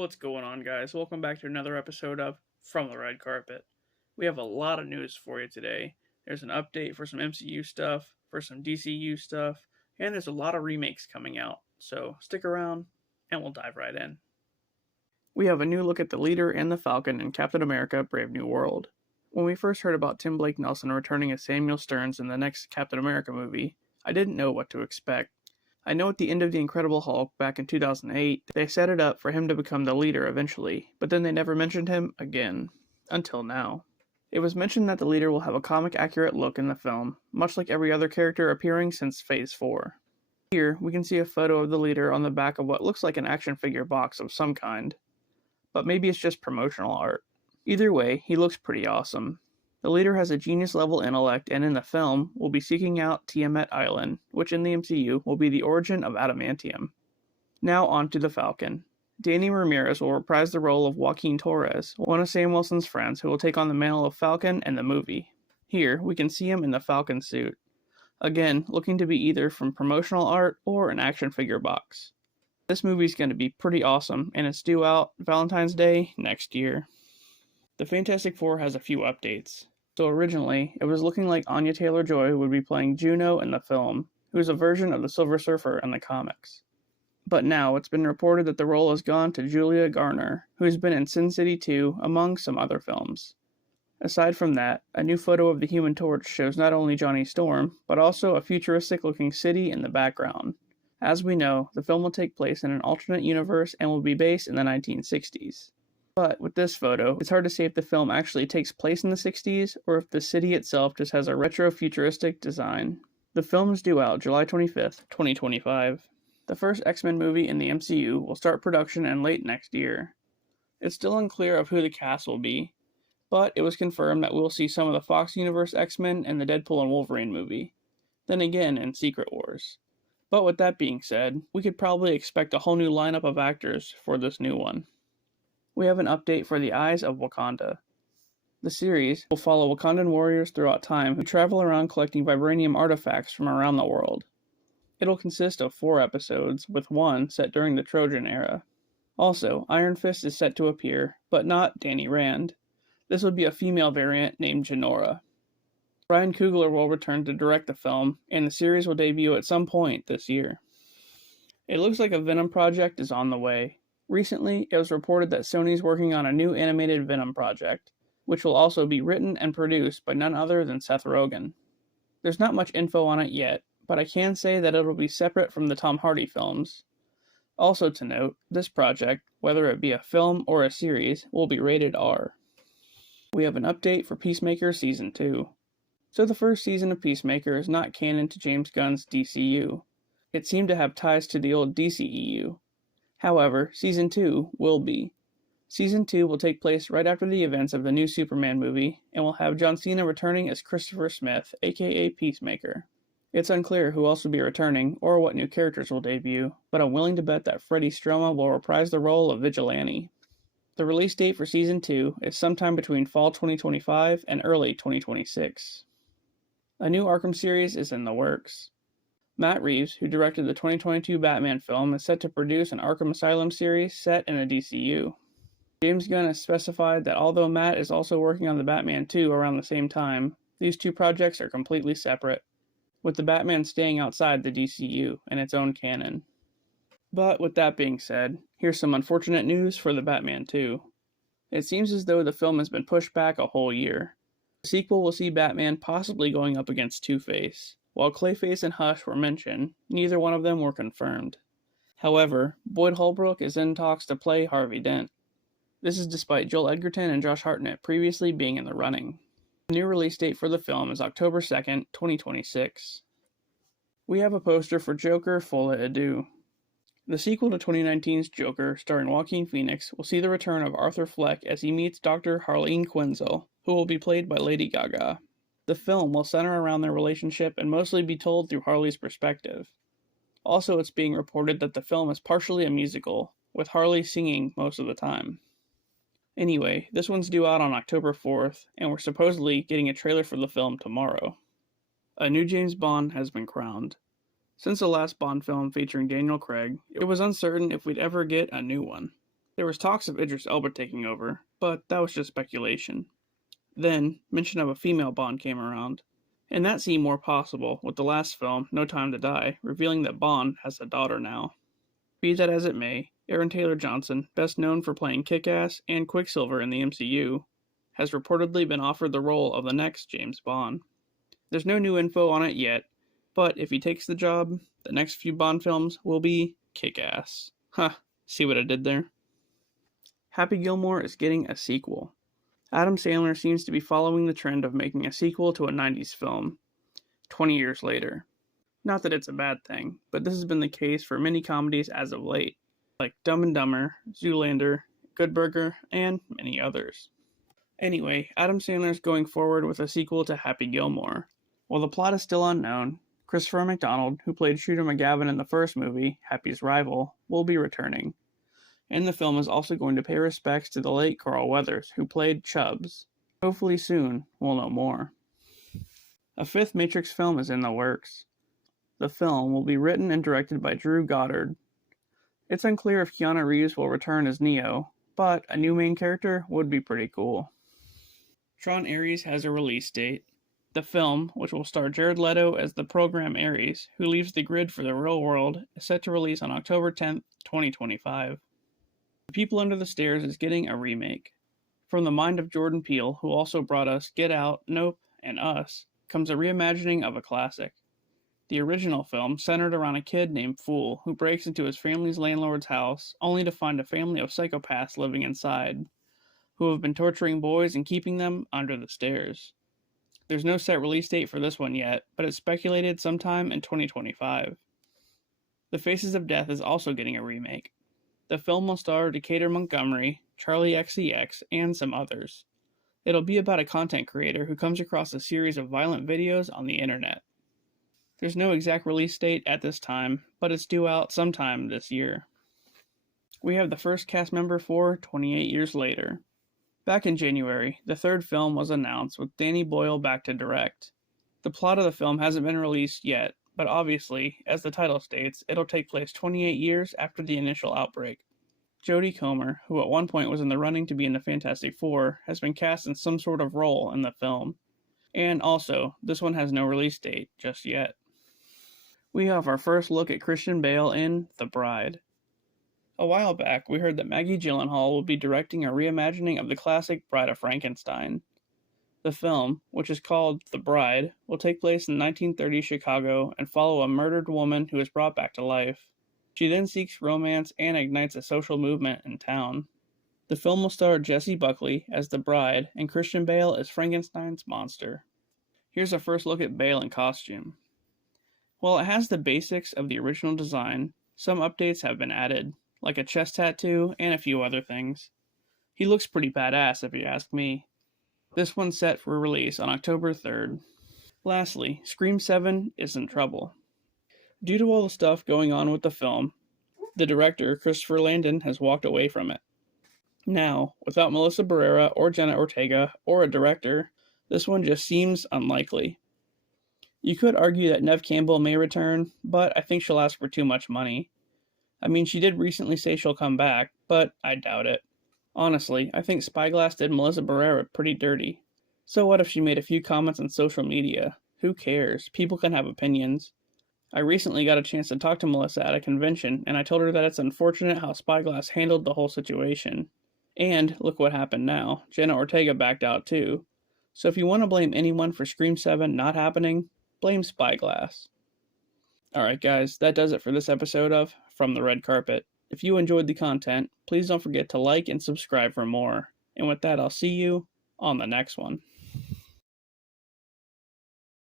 What's going on, guys? Welcome back to another episode of From the Red Carpet. We have a lot of news for you today. There's an update for some MCU stuff, for some DCU stuff, and there's a lot of remakes coming out. So stick around, and we'll dive right in. We have a new look at the Leader and the Falcon in Captain America: Brave New World. When we first heard about Tim Blake Nelson returning as Samuel Stearns in the next Captain America movie, I didn't know what to expect. I know at the end of The Incredible Hulk back in 2008, they set it up for him to become the leader eventually, but then they never mentioned him again. Until now. It was mentioned that the leader will have a comic-accurate look in the film, much like every other character appearing since Phase 4. Here, we can see a photo of the leader on the back of what looks like an action figure box of some kind. But maybe it's just promotional art. Either way, he looks pretty awesome. The leader has a genius-level intellect and in the film will be seeking out Tiamat Island, which in the MCU will be the origin of adamantium. Now on to the Falcon. Danny Ramirez will reprise the role of Joaquin Torres, one of Sam Wilson's friends who will take on the mantle of Falcon in the movie. Here, we can see him in the Falcon suit. Again, looking to be either from promotional art or an action figure box. This movie's going to be pretty awesome, and it's due out Valentine's Day next year. The Fantastic Four has a few updates. So originally, it was looking like Anya Taylor-Joy would be playing Juno in the film, who is a version of the Silver Surfer in the comics. But now, it's been reported that the role has gone to Julia Garner, who has been in Sin City 2, among some other films. Aside from that, a new photo of the Human Torch shows not only Johnny Storm, but also a futuristic-looking city in the background. As we know, the film will take place in an alternate universe and will be based in the 1960s. But with this photo, it's hard to say if the film actually takes place in the 60s or if the city itself just has a retro-futuristic design. The film is due out July 25th, 2025. The first X-Men movie in the MCU will start production in late next year. It's still unclear of who the cast will be, but it was confirmed that we'll see some of the Fox Universe X-Men in the Deadpool and Wolverine movie, then again in Secret Wars. But with that being said, we could probably expect a whole new lineup of actors for this new one. We have an update for the Eyes of Wakanda. The series will follow Wakandan warriors throughout time who travel around collecting vibranium artifacts from around the world. It'll consist of 4 episodes, with one set during the Trojan era. Also, Iron Fist is set to appear, but not Danny Rand. This would be a female variant named Janora. Ryan Coogler will return to direct the film, and the series will debut at some point this year. It looks like a Venom project is on the way. Recently, it was reported that Sony's working on a new animated Venom project, which will also be written and produced by none other than Seth Rogen. There's not much info on it yet, but I can say that it'll be separate from the Tom Hardy films. Also to note, this project, whether it be a film or a series, will be rated R. We have an update for Peacemaker Season 2. So the first season of Peacemaker is not canon to James Gunn's DCU. It seemed to have ties to the old DCEU. However, Season 2 will be. Season 2 will take place right after the events of the new Superman movie, and will have John Cena returning as Christopher Smith, aka Peacemaker. It's unclear who else will be returning, or what new characters will debut, but I'm willing to bet that Freddie Stroma will reprise the role of Vigilante. The release date for Season 2 is sometime between fall 2025 and early 2026. A new Arkham series is in the works. Matt Reeves, who directed the 2022 Batman film, is set to produce an Arkham Asylum series set in a DCU. James Gunn has specified that although Matt is also working on the Batman 2 around the same time, these two projects are completely separate, with the Batman staying outside the DCU and its own canon. But with that being said, here's some unfortunate news for the Batman 2. It seems as though the film has been pushed back a whole year. The sequel will see Batman possibly going up against Two-Face. While Clayface and Hush were mentioned, neither one of them were confirmed. However, Boyd Holbrook is in talks to play Harvey Dent. This is despite Joel Edgerton and Josh Hartnett previously being in the running. The new release date for the film is October 2nd, 2026. We have a poster for Joker: Folie A Deux. The sequel to 2019's Joker, starring Joaquin Phoenix, will see the return of Arthur Fleck as he meets Dr. Harleen Quinzel, who will be played by Lady Gaga. The film will center around their relationship and mostly be told through Harley's perspective. Also, it's being reported that the film is partially a musical, with Harley singing most of the time. Anyway, this one's due out on October 4th, and we're supposedly getting a trailer for the film tomorrow. A new James Bond has been crowned. Since the last Bond film featuring Daniel Craig, it was uncertain if we'd ever get a new one. There was talks of Idris Elba taking over, but that was just speculation. Then, mention of a female Bond came around, and that seemed more possible with the last film, No Time to Die, revealing that Bond has a daughter now. Be that as it may, Aaron Taylor-Johnson, best known for playing Kick-Ass and Quicksilver in the MCU, has reportedly been offered the role of the next James Bond. There's no new info on it yet, but if he takes the job, the next few Bond films will be Kick-Ass. Huh, see what I did there? Happy Gilmore is getting a sequel. Adam Sandler seems to be following the trend of making a sequel to a 90s film, 20 years later. Not that it's a bad thing, but this has been the case for many comedies as of late, like Dumb and Dumber, Zoolander, Good Burger, and many others. Anyway, Adam Sandler is going forward with a sequel to Happy Gilmore. While the plot is still unknown, Christopher McDonald, who played Shooter McGavin in the first movie, Happy's rival, will be returning. And the film is also going to pay respects to the late Carl Weathers, who played Chubbs. Hopefully soon, we'll know more. A fifth Matrix film is in the works. The film will be written and directed by Drew Goddard. It's unclear if Keanu Reeves will return as Neo, but a new main character would be pretty cool. Tron Ares has a release date. The film, which will star Jared Leto as the program Ares, who leaves the grid for the real world, is set to release on October 10th, 2025. The People Under the Stairs is getting a remake. From the mind of Jordan Peele, who also brought us Get Out, Nope, and Us, comes a reimagining of a classic. The original film centered around a kid named Fool who breaks into his family's landlord's house only to find a family of psychopaths living inside, who have been torturing boys and keeping them under the stairs. There's no set release date for this one yet, but it's speculated sometime in 2025. The Faces of Death is also getting a remake. The film will star Decatur Montgomery, Charlie XCX, and some others. It'll be about a content creator who comes across a series of violent videos on the internet. There's no exact release date at this time, but it's due out sometime this year. We have the first cast member for 28 Years Later. Back in January, the third film was announced with Danny Boyle back to direct. The plot of the film hasn't been released yet, but obviously, as the title states, it'll take place 28 years after the initial outbreak. Jodie Comer, who at one point was in the running to be in the Fantastic Four, has been cast in some sort of role in the film. And also, this one has no release date just yet. We have our first look at Christian Bale in The Bride. A while back, we heard that Maggie Gyllenhaal will be directing a reimagining of the classic Bride of Frankenstein. The film, which is called The Bride, will take place in 1930 Chicago and follow a murdered woman who is brought back to life. She then seeks romance and ignites a social movement in town. The film will star Jessie Buckley as the bride and Christian Bale as Frankenstein's monster. Here's a first look at Bale in costume. While it has the basics of the original design, some updates have been added, like a chest tattoo and a few other things. He looks pretty badass if you ask me. This one's set for release on October 3rd. Lastly, Scream 7 is in trouble. Due to all the stuff going on with the film, the director, Christopher Landon, has walked away from it. Now, without Melissa Barrera or Jenna Ortega or a director, this one just seems unlikely. You could argue that Neve Campbell may return, but I think she'll ask for too much money. I mean, she did recently say she'll come back, but I doubt it. Honestly, I think Spyglass did Melissa Barrera pretty dirty. So what if she made a few comments on social media? Who cares? People can have opinions. I recently got a chance to talk to Melissa at a convention, and I told her that it's unfortunate how Spyglass handled the whole situation. And look what happened now. Jenna Ortega backed out too. So if you want to blame anyone for Scream 7 not happening, blame Spyglass. Alright guys, that does it for this episode of From the Red Carpet. If you enjoyed the content, please don't forget to like and subscribe for more. And with that, I'll see you on the next one.